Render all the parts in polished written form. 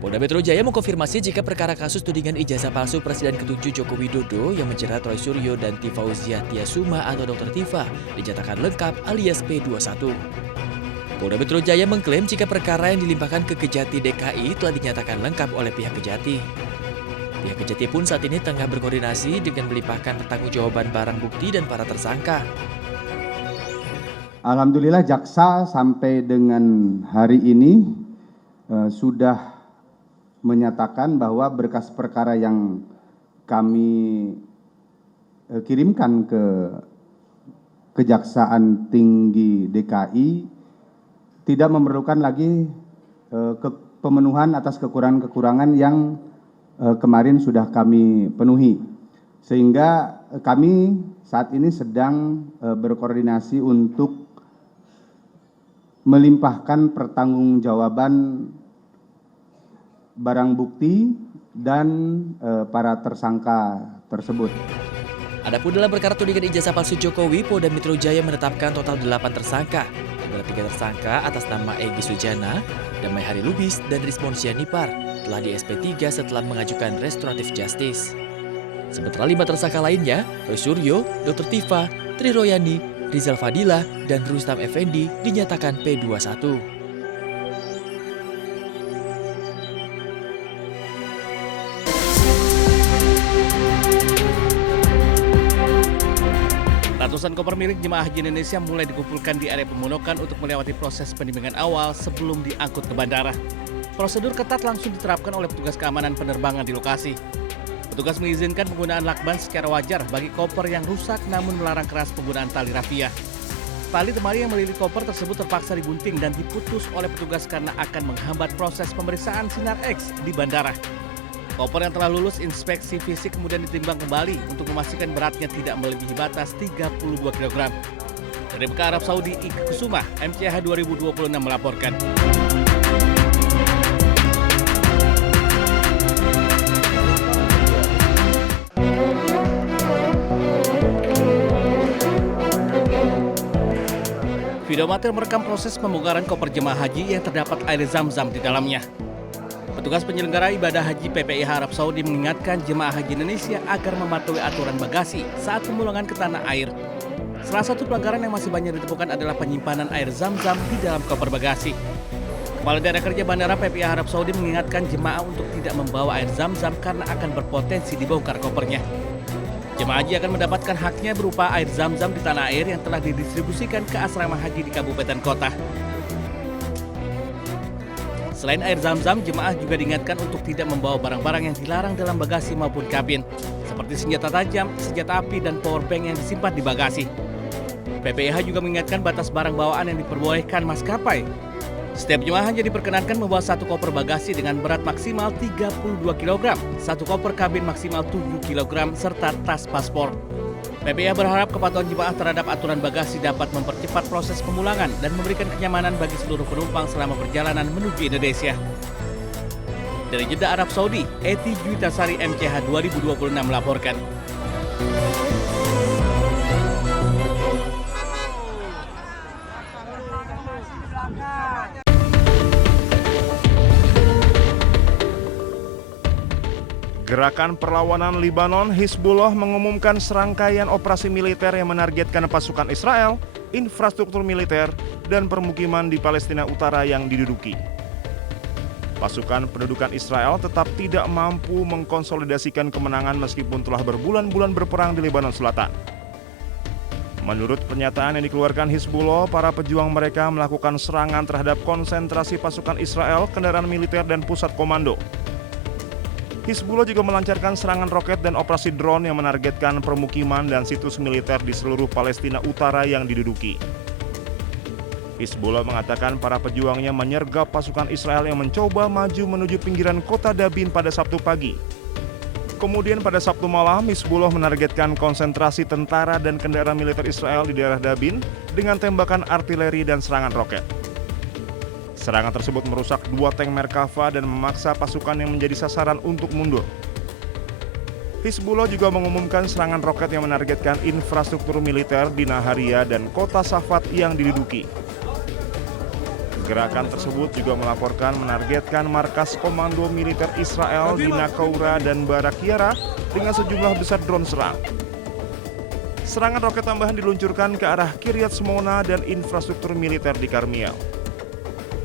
Polda Metro Jaya mengkonfirmasi jika perkara kasus tudingan ijazah palsu Presiden ke-7 Joko Widodo yang menjerat Roy Suryo dan Tifauziah Tiasuma atau Dr. Tifa dinyatakan lengkap alias P21. Polda Metro Jaya mengklaim jika perkara yang dilimpahkan ke Kejati DKI telah dinyatakan lengkap oleh pihak Kejati. Pihak Kejati pun saat ini tengah berkoordinasi dengan melimpahkan pertanggungjawaban barang bukti dan para tersangka. Alhamdulillah jaksa sampai dengan hari ini sudah menyatakan bahwa berkas perkara yang kami kirimkan ke Kejaksaan Tinggi DKI tidak memerlukan lagi pemenuhan atas kekurangan-kekurangan yang kemarin sudah kami penuhi. Sehingga kami saat ini sedang berkoordinasi untuk melimpahkan pertanggungjawaban barang bukti dan para tersangka tersebut. Adapun dalam perkara tudingan ijazah palsu Jokowi, Polda Metro Jaya menetapkan total 8 tersangka. Ada 3 tersangka atas nama Egy Sujana, Damai Hari Lubis, dan Rismon Sianipar telah di SP3 setelah mengajukan restoratif justice. Sementara 5 tersangka lainnya, Roy Suryo, Dr. Tifa, Tri Royani, Rizal Fadila, dan Rustam Effendi dinyatakan P21. Ratusan koper milik jemaah haji Indonesia mulai dikumpulkan di area pemondokan untuk melewati proses penimbangan awal sebelum diangkut ke bandara. Prosedur ketat langsung diterapkan oleh petugas keamanan penerbangan di lokasi. Petugas mengizinkan penggunaan lakban secara wajar bagi koper yang rusak namun melarang keras penggunaan tali rafia. Tali temali yang melilit koper tersebut terpaksa digunting dan diputus oleh petugas karena akan menghambat proses pemeriksaan sinar X di bandara. Koper yang telah lulus inspeksi fisik kemudian ditimbang kembali untuk memastikan beratnya tidak melebihi batas 32 kg. Dari Mekah, Arab Saudi, Ika Kusuma, MCH 2026 melaporkan. Video amatir merekam proses pembongkaran koper jemaah haji yang terdapat air zam-zam di dalamnya. Petugas penyelenggara ibadah haji PPIH Arab Saudi mengingatkan jemaah haji Indonesia agar mematuhi aturan bagasi saat pemulangan ke tanah air. Salah satu pelanggaran yang masih banyak ditemukan adalah penyimpanan air zam-zam di dalam koper bagasi. Kepala Daerah Kerja Bandara PPIH Arab Saudi mengingatkan jemaah untuk tidak membawa air zam-zam karena akan berpotensi dibongkar kopernya. Jemaah haji akan mendapatkan haknya berupa air zam-zam di tanah air yang telah didistribusikan ke asrama haji di kabupaten kota. Selain air zam-zam, jemaah juga diingatkan untuk tidak membawa barang-barang yang dilarang dalam bagasi maupun kabin, seperti senjata tajam, senjata api, dan powerbank yang disimpan di bagasi. PPIH juga mengingatkan batas barang bawaan yang diperbolehkan maskapai. Setiap jemaah hanya diperkenankan membawa 1 koper bagasi dengan berat maksimal 32 kg, 1 koper kabin maksimal 7 kg, serta tas paspor. PPIH berharap kepatuhan jemaah terhadap aturan bagasi dapat mempercepat proses pemulangan dan memberikan kenyamanan bagi seluruh penumpang selama perjalanan menuju Indonesia. Dari Jeddah, Arab Saudi, Eti Juitasari, MCH 2026 melaporkan. Gerakan Perlawanan Libanon Hizbullah mengumumkan serangkaian operasi militer yang menargetkan pasukan Israel, infrastruktur militer, dan permukiman di Palestina Utara yang diduduki. Pasukan pendudukan Israel tetap tidak mampu mengkonsolidasikan kemenangan meskipun telah berbulan-bulan berperang di Lebanon Selatan. Menurut pernyataan yang dikeluarkan Hizbullah, para pejuang mereka melakukan serangan terhadap konsentrasi pasukan Israel, kendaraan militer, dan pusat komando. Hizbullah juga melancarkan serangan roket dan operasi drone yang menargetkan permukiman dan situs militer di seluruh Palestina Utara yang diduduki. Hizbullah mengatakan para pejuangnya menyergap pasukan Israel yang mencoba maju menuju pinggiran kota Dabin pada Sabtu pagi. Kemudian pada Sabtu malam, Hizbullah menargetkan konsentrasi tentara dan kendaraan militer Israel di daerah Dabin dengan tembakan artileri dan serangan roket. Serangan tersebut merusak 2 tank Merkava dan memaksa pasukan yang menjadi sasaran untuk mundur. Hizbullah juga mengumumkan serangan roket yang menargetkan infrastruktur militer di Naharia dan kota Safat yang diduduki. Gerakan tersebut juga melaporkan menargetkan markas komando militer Israel di Naqoura dan Barak Yara dengan sejumlah besar drone serang. Serangan roket tambahan diluncurkan ke arah Kiryat Shmona dan infrastruktur militer di Karmiel.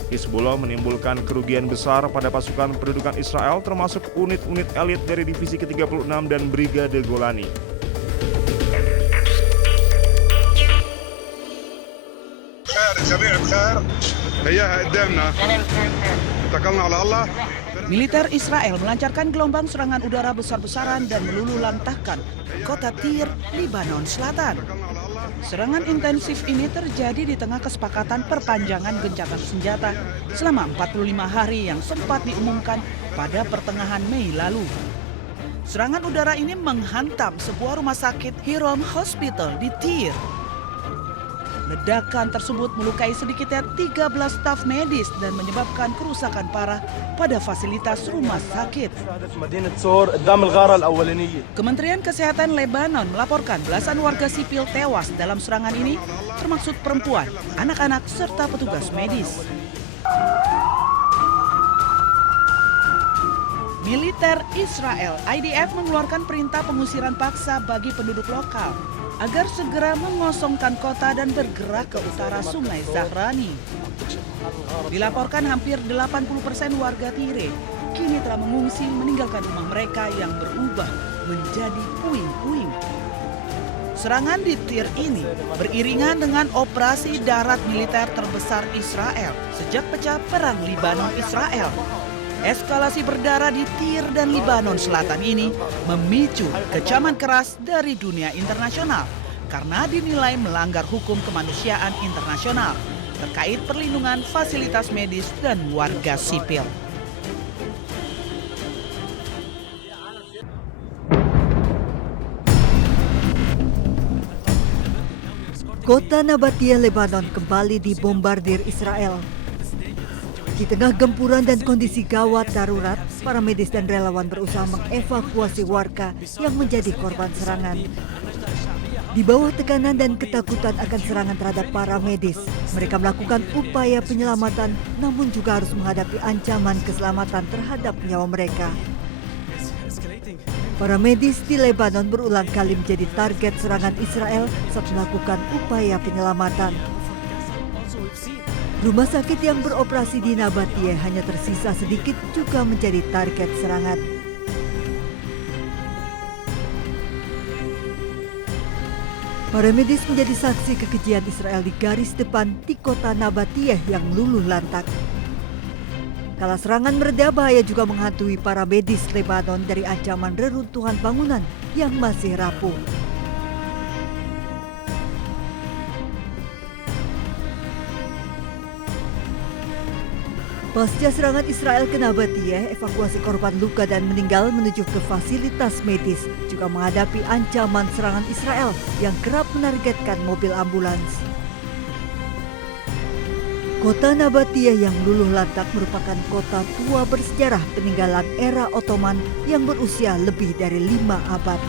Hizbullah menimbulkan kerugian besar pada pasukan pendudukan Israel termasuk unit-unit elit dari Divisi ke-36 dan Brigade Golani. Militer Israel melancarkan gelombang serangan udara besar-besaran dan meluluhlantahkan kota Tyre, Lebanon Selatan. Serangan intensif ini terjadi di tengah kesepakatan perpanjangan gencatan senjata selama 45 hari yang sempat diumumkan pada pertengahan Mei lalu. Serangan udara ini menghantam sebuah rumah sakit Hiram Hospital di Tyre. Ledakan tersebut melukai sedikitnya 13 staf medis dan menyebabkan kerusakan parah pada fasilitas rumah sakit. Kementerian Kesehatan Lebanon melaporkan belasan warga sipil tewas dalam serangan ini, termasuk perempuan, anak-anak, serta petugas medis. Militer Israel, IDF, mengeluarkan perintah pengusiran paksa bagi penduduk lokal agar segera mengosongkan kota dan bergerak ke utara Sungai Zahrani. Dilaporkan hampir 80% warga Tyre kini telah mengungsi meninggalkan rumah mereka yang berubah menjadi puing-puing. Serangan di Tyre ini beriringan dengan operasi darat militer terbesar Israel sejak pecah perang Lebanon-Israel. Eskalasi berdarah di Tyre dan Lebanon Selatan ini memicu kecaman keras dari dunia internasional karena dinilai melanggar hukum kemanusiaan internasional terkait perlindungan fasilitas medis dan warga sipil. Kota Nabatia, Lebanon kembali dibombardir Israel. Di tengah gempuran dan kondisi gawat darurat, para medis dan relawan berusaha mengevakuasi warga yang menjadi korban serangan. Di bawah tekanan dan ketakutan akan serangan terhadap para medis, mereka melakukan upaya penyelamatan namun juga harus menghadapi ancaman keselamatan terhadap nyawa mereka. Para medis di Lebanon berulang kali menjadi target serangan Israel saat melakukan upaya penyelamatan. Rumah sakit yang beroperasi di Nabatie hanya tersisa sedikit juga menjadi target serangan. Para medis menjadi saksi kekejian Israel di garis depan di kota Nabatie yang luluh lantak. Kala serangan mereda, bahaya juga menghantui para medis Lebanon dari ancaman reruntuhan bangunan yang masih rapuh. Pasca serangan Israel ke Nabatie, evakuasi korban luka dan meninggal menuju ke fasilitas medis juga menghadapi ancaman serangan Israel yang kerap menargetkan mobil ambulans. Kota Nabatie yang luluh lantak merupakan kota tua bersejarah peninggalan era Ottoman yang berusia lebih dari 5 abad.